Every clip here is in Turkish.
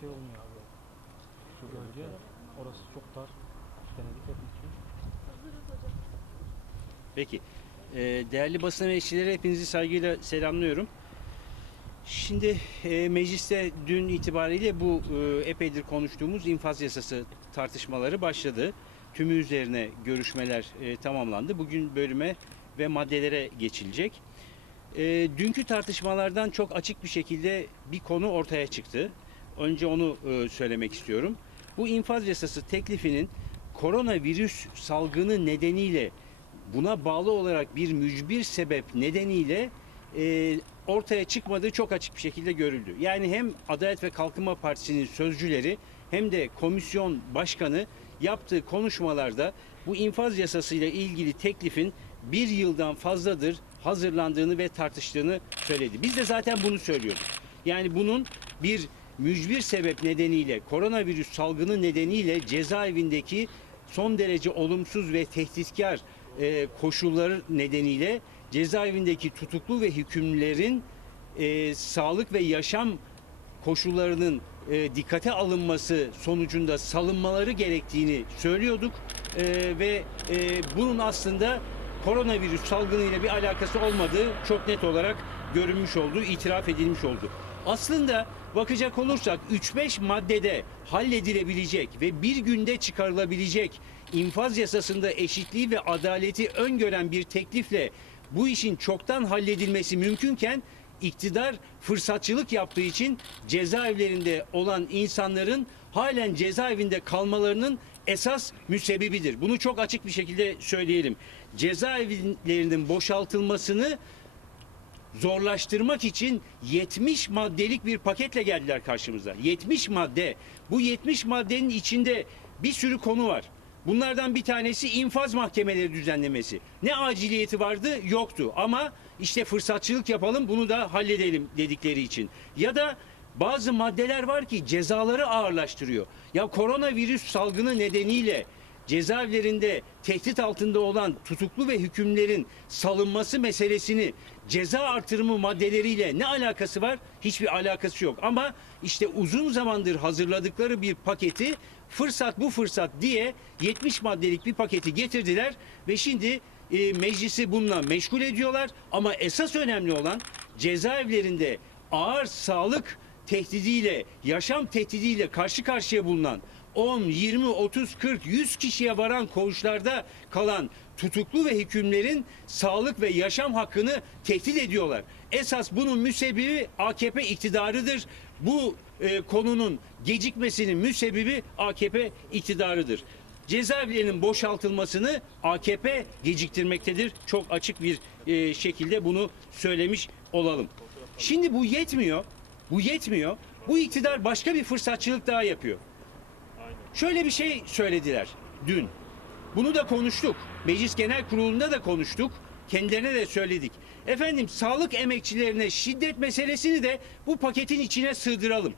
şey olmuyor abi. Bölge orası çok dar. Denedik hep için. Peki. Ee, değerli basın emekçileri hepinizi saygıyla selamlıyorum. Şimdi e, mecliste dün itibariyle bu e, epeydir konuştuğumuz infaz yasası tartışmaları başladı. Tümü üzerine görüşmeler e, tamamlandı. Bugün bölüme ve maddelere geçilecek. E, dünkü tartışmalardan çok açık bir şekilde bir konu ortaya çıktı. Önce onu e, söylemek istiyorum. Bu infaz yasası teklifinin koronavirüs salgını nedeniyle buna bağlı olarak bir mücbir sebep nedeniyle e, ortaya çıkmadığı çok açık bir şekilde görüldü. Yani hem Adalet ve Kalkınma Partisi'nin sözcüleri hem de komisyon başkanı yaptığı konuşmalarda bu infaz yasasıyla ilgili teklifin bir yıldan fazladır hazırlandığını ve tartıştığını söyledi. Biz de zaten bunu söylüyorduk. Yani bunun bir mücbir sebep nedeniyle, koronavirüs salgını nedeniyle cezaevindeki son derece olumsuz ve tehditkar e, koşulları nedeniyle cezaevindeki tutuklu ve hükümlerin e, sağlık ve yaşam koşullarının e, dikkate alınması sonucunda salınmaları gerektiğini söylüyorduk. E, ve e, bunun aslında koronavirüs salgınıyla bir alakası olmadığı çok net olarak görünmüş oldu, itiraf edilmiş oldu. Aslında bakacak olursak 3-5 maddede halledilebilecek ve bir günde çıkarılabilecek infaz yasasında eşitliği ve adaleti öngören bir teklifle bu işin çoktan halledilmesi mümkünken iktidar fırsatçılık yaptığı için cezaevlerinde olan insanların halen cezaevinde kalmalarının esas müsebbibidir. Bunu çok açık bir şekilde söyleyelim. Cezaevlerinin boşaltılmasını zorlaştırmak için 70 maddelik bir paketle geldiler karşımıza. 70 madde. Bu 70 maddenin içinde bir sürü konu var. Bunlardan bir tanesi infaz mahkemeleri düzenlemesi. Ne aciliyeti vardı? Yoktu. Ama işte fırsatçılık yapalım bunu da halledelim dedikleri için. Ya da bazı maddeler var ki cezaları ağırlaştırıyor. Ya koronavirüs salgını nedeniyle cezaevlerinde tehdit altında olan tutuklu ve hükümlerin salınması meselesini ceza artırımı maddeleriyle ne alakası var? Hiçbir alakası yok. Ama işte uzun zamandır hazırladıkları bir paketi fırsat bu fırsat diye 70 maddelik bir paketi getirdiler ve şimdi e, meclisi bununla meşgul ediyorlar. Ama esas önemli olan cezaevlerinde ağır sağlık tehdidiyle, yaşam tehdidiyle karşı karşıya bulunan 10, 20, 30, 40, 100 kişiye varan koğuşlarda kalan tutuklu ve hükümlerin sağlık ve yaşam hakkını tehdit ediyorlar. Esas bunun müsebbibi AKP iktidarıdır. Bu e, konunun gecikmesinin müsebbibi AKP iktidarıdır. Cezaevlerinin boşaltılmasını AKP geciktirmektedir. Çok açık bir e, şekilde bunu söylemiş olalım. Şimdi bu yetmiyor. Bu yetmiyor. Bu iktidar başka bir fırsatçılık daha yapıyor. Şöyle bir şey söylediler dün. Bunu da konuştuk. Meclis Genel Kurulu'nda da konuştuk. Kendilerine de söyledik. Efendim sağlık emekçilerine şiddet meselesini de bu paketin içine sığdıralım.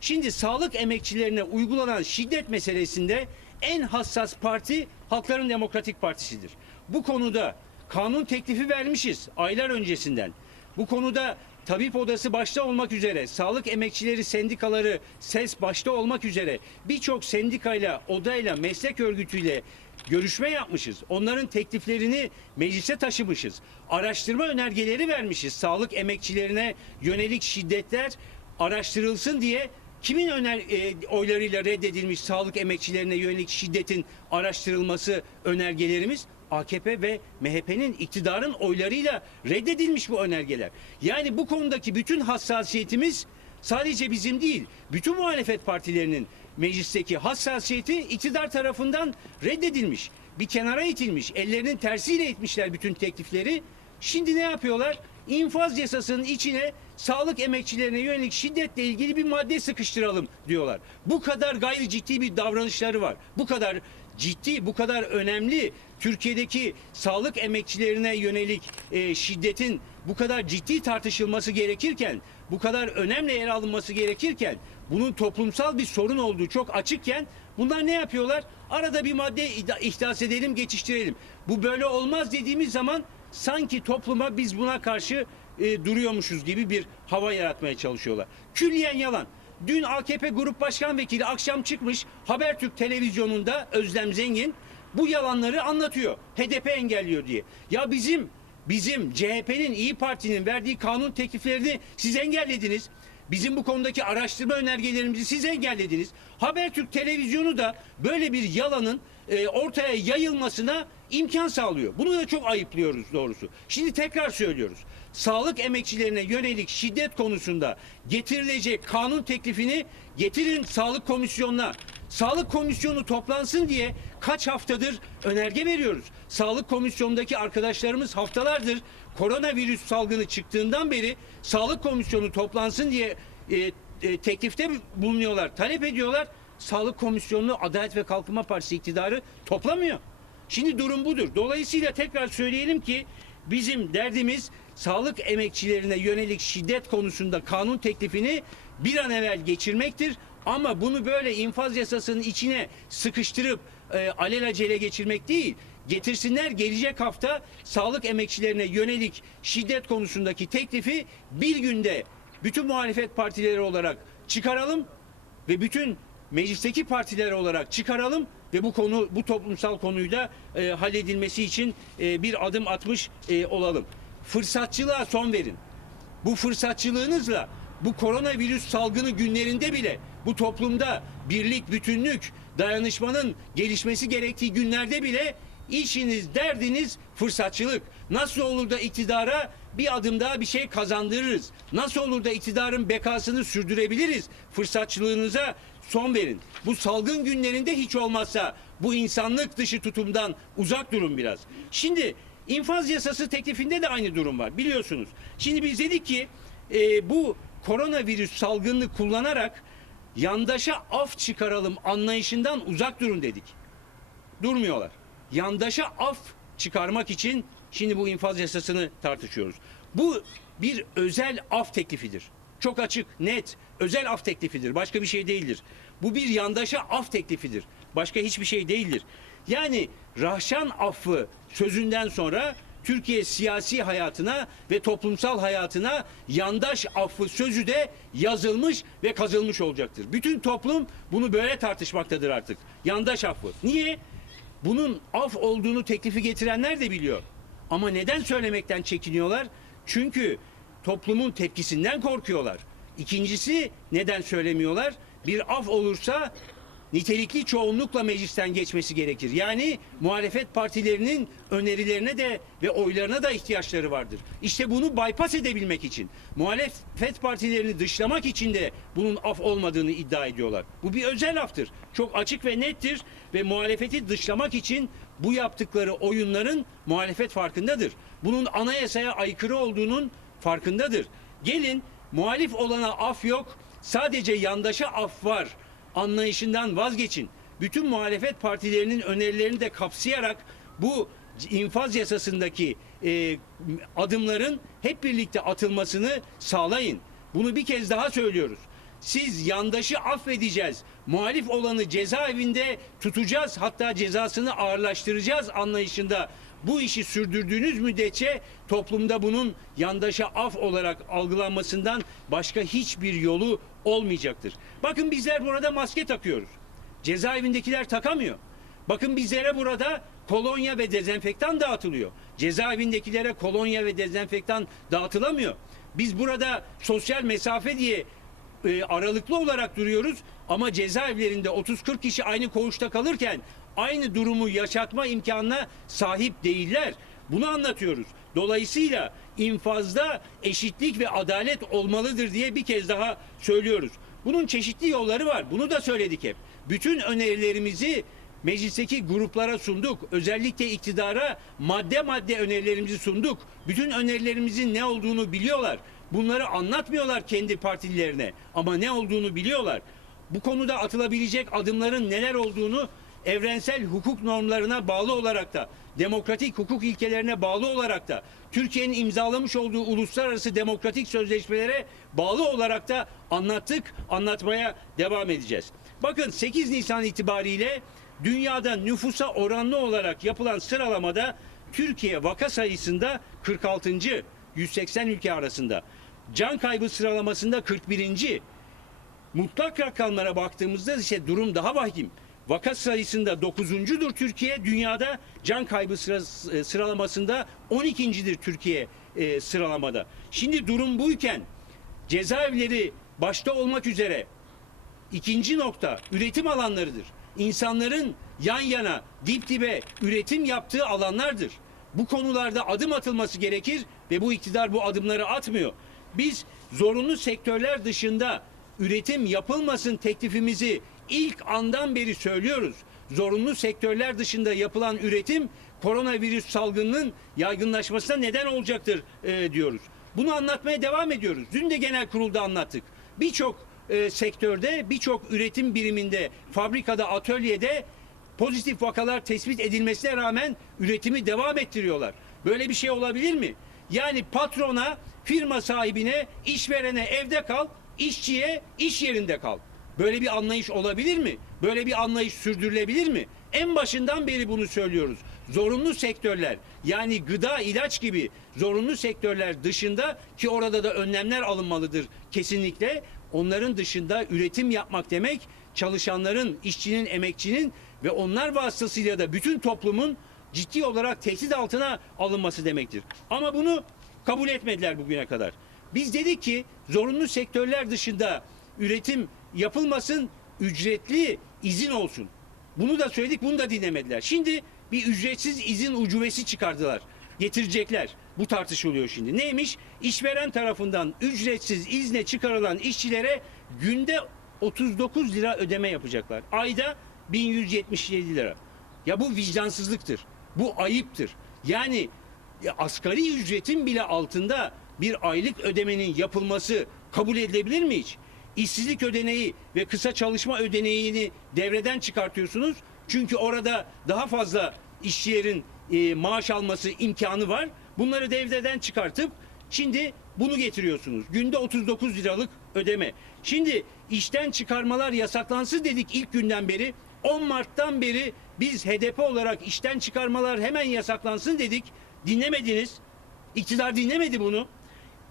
Şimdi sağlık emekçilerine uygulanan şiddet meselesinde en hassas parti Halkların Demokratik Partisi'dir. Bu konuda kanun teklifi vermişiz aylar öncesinden. Bu konuda tabip odası başta olmak üzere, sağlık emekçileri sendikaları SES başta olmak üzere birçok sendikayla, odayla, meslek örgütüyle görüşme yapmışız. Onların tekliflerini meclise taşımışız. Araştırma önergeleri vermişiz. Sağlık emekçilerine yönelik şiddetler araştırılsın diye kimin öner e, oylarıyla reddedilmiş sağlık emekçilerine yönelik şiddetin araştırılması önergelerimiz AKP ve MHP'nin iktidarın oylarıyla reddedilmiş bu önergeler. Yani bu konudaki bütün hassasiyetimiz sadece bizim değil, bütün muhalefet partilerinin meclisteki hassasiyeti iktidar tarafından reddedilmiş. Bir kenara itilmiş, ellerinin tersiyle itmişler bütün teklifleri. Şimdi ne yapıyorlar? İnfaz yasasının içine sağlık emekçilerine yönelik şiddetle ilgili bir madde sıkıştıralım diyorlar. Bu kadar gayri ciddi bir davranışları var. Bu kadar ciddi, bu kadar önemli Türkiye'deki sağlık emekçilerine yönelik e, şiddetin bu kadar ciddi tartışılması gerekirken, bu kadar önemli yer alınması gerekirken, bunun toplumsal bir sorun olduğu çok açıkken bunlar ne yapıyorlar? Arada bir madde ihdas edelim, geçiştirelim. Bu böyle olmaz dediğimiz zaman sanki topluma biz buna karşı e, duruyormuşuz gibi bir hava yaratmaya çalışıyorlar. Külliyen yalan. Dün AKP Grup Başkan Vekili akşam çıkmış Habertürk televizyonunda Özlem Zengin bu yalanları anlatıyor. HDP engelliyor diye. Ya bizim bizim CHP'nin İyi Parti'nin verdiği kanun tekliflerini siz engellediniz. Bizim bu konudaki araştırma önergelerimizi siz engellediniz. Habertürk televizyonu da böyle bir yalanın e, ortaya yayılmasına imkan sağlıyor. Bunu da çok ayıplıyoruz doğrusu. Şimdi tekrar söylüyoruz. Sağlık emekçilerine yönelik şiddet konusunda getirilecek kanun teklifini getirin sağlık komisyonuna. Sağlık komisyonu toplansın diye kaç haftadır önerge veriyoruz. Sağlık komisyonundaki arkadaşlarımız haftalardır koronavirüs salgını çıktığından beri sağlık komisyonu toplansın diye e, e, teklifte bulunuyorlar, talep ediyorlar. Sağlık komisyonunu Adalet ve Kalkınma Partisi iktidarı toplamıyor. Şimdi durum budur. Dolayısıyla tekrar söyleyelim ki bizim derdimiz sağlık emekçilerine yönelik şiddet konusunda kanun teklifini bir an evvel geçirmektir. Ama bunu böyle infaz yasasının içine sıkıştırıp e, alelacele geçirmek değil. Getirsinler gelecek hafta sağlık emekçilerine yönelik şiddet konusundaki teklifi bir günde bütün muhalefet partileri olarak çıkaralım ve bütün meclisteki partiler olarak çıkaralım ve bu konu bu toplumsal konuyu da e, halledilmesi için e, bir adım atmış e, olalım. Fırsatçılığa son verin. Bu fırsatçılığınızla bu koronavirüs salgını günlerinde bile bu toplumda birlik, bütünlük, dayanışmanın gelişmesi gerektiği günlerde bile işiniz, derdiniz fırsatçılık. Nasıl olur da iktidara bir adım daha bir şey kazandırırız? Nasıl olur da iktidarın bekasını sürdürebiliriz? Fırsatçılığınıza son verin. Bu salgın günlerinde hiç olmazsa bu insanlık dışı tutumdan uzak durun biraz. Şimdi infaz yasası teklifinde de aynı durum var biliyorsunuz. Şimdi biz dedik ki e, bu koronavirüs salgını kullanarak yandaşa af çıkaralım anlayışından uzak durun dedik. Durmuyorlar. Yandaşa af çıkarmak için şimdi bu infaz yasasını tartışıyoruz. Bu bir özel af teklifidir. Çok açık, net, özel af teklifidir. Başka bir şey değildir. Bu bir yandaşa af teklifidir. Başka hiçbir şey değildir. Yani Rahşan affı sözünden sonra Türkiye siyasi hayatına ve toplumsal hayatına yandaş affı sözü de yazılmış ve kazılmış olacaktır. Bütün toplum bunu böyle tartışmaktadır artık. Yandaş affı. Niye? Bunun af olduğunu teklifi getirenler de biliyor. Ama neden söylemekten çekiniyorlar? Çünkü toplumun tepkisinden korkuyorlar. İkincisi neden söylemiyorlar? Bir af olursa nitelikli çoğunlukla meclisten geçmesi gerekir. Yani muhalefet partilerinin önerilerine de ve oylarına da ihtiyaçları vardır. İşte bunu bypass edebilmek için, muhalefet partilerini dışlamak için de bunun af olmadığını iddia ediyorlar. Bu bir özel aftır. Çok açık ve nettir ve muhalefeti dışlamak için bu yaptıkları oyunların muhalefet farkındadır. Bunun anayasaya aykırı olduğunun farkındadır. Gelin muhalif olana af yok, sadece yandaşa af var anlayışından vazgeçin. Bütün muhalefet partilerinin önerilerini de kapsayarak bu infaz yasasındaki e, adımların hep birlikte atılmasını sağlayın. Bunu bir kez daha söylüyoruz. Siz yandaşı affedeceğiz. Muhalif olanı cezaevinde tutacağız hatta cezasını ağırlaştıracağız anlayışında bu işi sürdürdüğünüz müddetçe toplumda bunun yandaşa af olarak algılanmasından başka hiçbir yolu olmayacaktır. Bakın bizler burada maske takıyoruz. Cezaevindekiler takamıyor. Bakın bizlere burada kolonya ve dezenfektan dağıtılıyor. Cezaevindekilere kolonya ve dezenfektan dağıtılamıyor. Biz burada sosyal mesafe diye e, aralıklı olarak duruyoruz ama cezaevlerinde 30-40 kişi aynı koğuşta kalırken aynı durumu yaşatma imkanına sahip değiller. Bunu anlatıyoruz. Dolayısıyla infazda eşitlik ve adalet olmalıdır diye bir kez daha söylüyoruz. Bunun çeşitli yolları var. Bunu da söyledik hep. Bütün önerilerimizi meclisteki gruplara sunduk. Özellikle iktidara madde madde önerilerimizi sunduk. Bütün önerilerimizin ne olduğunu biliyorlar. Bunları anlatmıyorlar kendi partililerine ama ne olduğunu biliyorlar. Bu konuda atılabilecek adımların neler olduğunu evrensel hukuk normlarına bağlı olarak da demokratik hukuk ilkelerine bağlı olarak da Türkiye'nin imzalamış olduğu uluslararası demokratik sözleşmelere bağlı olarak da anlattık, anlatmaya devam edeceğiz. Bakın 8 Nisan itibariyle dünyada nüfusa oranlı olarak yapılan sıralamada Türkiye vaka sayısında 46. 180 ülke arasında. Can kaybı sıralamasında 41. mutlak rakamlara baktığımızda ise durum daha vahim. Vaka sayısında 9'uncudur Türkiye. Dünyada can kaybı e, sıralamasında 12.dir Türkiye e, sıralamada. Şimdi durum buyken cezaevleri başta olmak üzere İkinci nokta üretim alanlarıdır. İnsanların yan yana, dip dibe üretim yaptığı alanlardır. Bu konularda adım atılması gerekir ve bu iktidar bu adımları atmıyor. Biz zorunlu sektörler dışında üretim yapılmasın teklifimizi ilk andan beri söylüyoruz. Zorunlu sektörler dışında yapılan üretim koronavirüs salgınının yaygınlaşmasına neden olacaktır e, diyoruz. Bunu anlatmaya devam ediyoruz. Dün de genel kurulda anlattık. Birçok e, sektörde, birçok üretim biriminde, fabrikada, atölyede pozitif vakalar tespit edilmesine rağmen üretimi devam ettiriyorlar. Böyle bir şey olabilir mi? Yani patrona, firma sahibine, işverene evde kal, işçiye iş yerinde kal. Böyle bir anlayış olabilir mi? Böyle bir anlayış sürdürülebilir mi? En başından beri bunu söylüyoruz. Zorunlu sektörler yani gıda, ilaç gibi zorunlu sektörler dışında ki orada da önlemler alınmalıdır kesinlikle. Onların dışında üretim yapmak demek çalışanların, işçinin, emekçinin ve onlar vasıtasıyla da bütün toplumun ciddi olarak tehdit altına alınması demektir. Ama bunu kabul etmediler bugüne kadar. Biz dedik ki zorunlu sektörler dışında üretim yapılmasın, ücretli izin olsun. Bunu da söyledik, bunu da dinlemediler. Şimdi bir ücretsiz izin ucubesi çıkardılar. Getirecekler. Bu tartışılıyor şimdi. Neymiş? İşveren tarafından ücretsiz izne çıkarılan işçilere günde 39 lira ödeme yapacaklar. Ayda 1177 lira. Ya bu vicdansızlıktır. Bu ayıptır. Yani ya asgari ücretin bile altında bir aylık ödemenin yapılması kabul edilebilir mi hiç? İşsizlik ödeneği ve kısa çalışma ödeneğini devreden çıkartıyorsunuz. Çünkü orada daha fazla işçilerin e, maaş alması imkanı var. Bunları devreden çıkartıp şimdi bunu getiriyorsunuz. Günde 39 liralık ödeme. Şimdi işten çıkarmalar yasaklansın dedik ilk günden beri. 10 Mart'tan beri biz HDP olarak işten çıkarmalar hemen yasaklansın dedik. Dinlemediniz. İktidar dinlemedi bunu.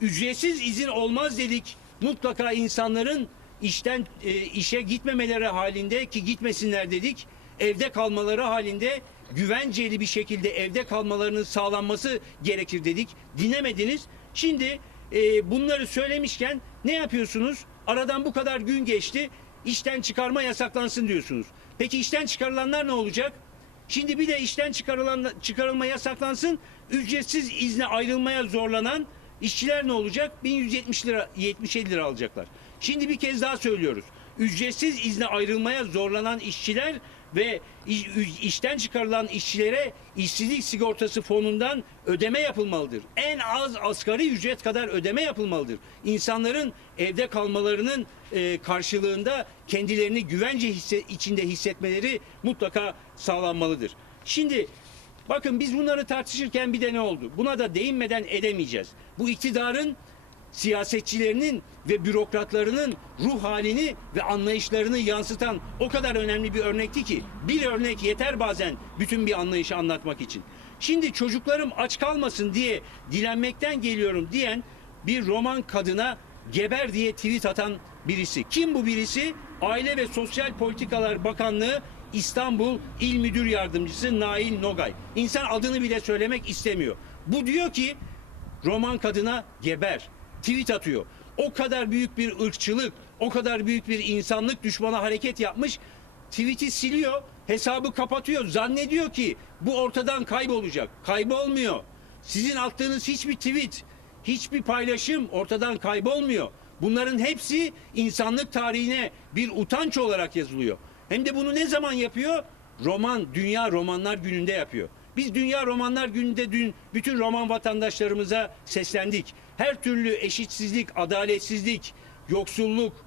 Ücretsiz izin olmaz dedik. Mutlaka insanların işten e, işe gitmemeleri halinde ki gitmesinler dedik. Evde kalmaları halinde güvenceli bir şekilde evde kalmalarının sağlanması gerekir dedik. Dinlemediniz. Şimdi e, bunları söylemişken ne yapıyorsunuz? Aradan bu kadar gün geçti. İşten çıkarma yasaklansın diyorsunuz. Peki işten çıkarılanlar ne olacak? Şimdi bir de işten çıkarılan çıkarılma yasaklansın. Ücretsiz izne ayrılmaya zorlanan işçiler ne olacak? 1170 lira 77 lira alacaklar. Şimdi bir kez daha söylüyoruz. Ücretsiz izne ayrılmaya zorlanan işçiler ve iş- işten çıkarılan işçilere işsizlik sigortası fonundan ödeme yapılmalıdır. En az asgari ücret kadar ödeme yapılmalıdır. İnsanların evde kalmalarının e, karşılığında kendilerini güvence içinde hissetmeleri mutlaka sağlanmalıdır. Şimdi bakın biz bunları tartışırken bir de ne oldu? Buna da değinmeden edemeyeceğiz. Bu iktidarın siyasetçilerinin ve bürokratlarının ruh halini ve anlayışlarını yansıtan o kadar önemli bir örnekti ki bir örnek yeter bazen bütün bir anlayışı anlatmak için. Şimdi çocuklarım aç kalmasın diye dilenmekten geliyorum diyen bir roman kadına geber diye tweet atan birisi. Kim bu birisi? Aile ve Sosyal Politikalar Bakanlığı İstanbul İl Müdür Yardımcısı Nail Nogay. İnsan adını bile söylemek istemiyor. Bu diyor ki roman kadına geber. Tweet atıyor. O kadar büyük bir ırkçılık, o kadar büyük bir insanlık düşmanı hareket yapmış. Tweet'i siliyor, hesabı kapatıyor. Zannediyor ki bu ortadan kaybolacak. Kaybolmuyor. Sizin attığınız hiçbir tweet, hiçbir paylaşım ortadan kaybolmuyor. Bunların hepsi insanlık tarihine bir utanç olarak yazılıyor. Hem de bunu ne zaman yapıyor? Roman, Dünya Romanlar Günü'nde yapıyor. Biz Dünya Romanlar Günü'nde dün bütün roman vatandaşlarımıza seslendik. Her türlü eşitsizlik, adaletsizlik, yoksulluk,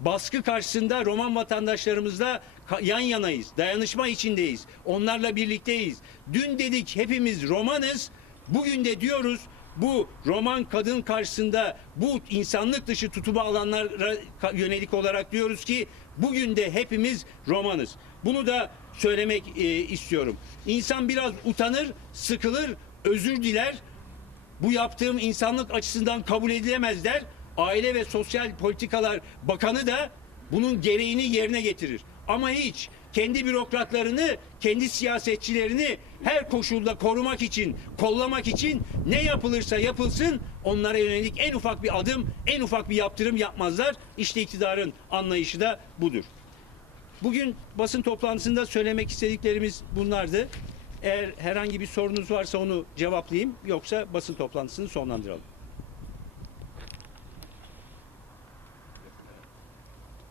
baskı karşısında roman vatandaşlarımızla yan yanayız. Dayanışma içindeyiz. Onlarla birlikteyiz. Dün dedik hepimiz romanız. Bugün de diyoruz bu roman kadın karşısında bu insanlık dışı tutumu alanlara yönelik olarak diyoruz ki bugün de hepimiz romanız. Bunu da söylemek e, istiyorum. İnsan biraz utanır, sıkılır, özür diler. Bu yaptığım insanlık açısından kabul edilemez der. Aile ve Sosyal Politikalar Bakanı da bunun gereğini yerine getirir. Ama hiç kendi bürokratlarını, kendi siyasetçilerini her koşulda korumak için, kollamak için ne yapılırsa yapılsın onlara yönelik en ufak bir adım, en ufak bir yaptırım yapmazlar. İşte iktidarın anlayışı da budur. Bugün basın toplantısında söylemek istediklerimiz bunlardı. Eğer herhangi bir sorunuz varsa onu cevaplayayım. Yoksa basın toplantısını sonlandıralım.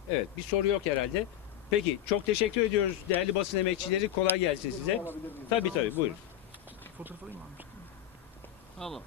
Evet bir soru yok herhalde. Peki çok teşekkür ediyoruz değerli basın emekçileri. Kolay gelsin size. Tabii tabii buyurun. Fotoğraf alayım mı? Tamam.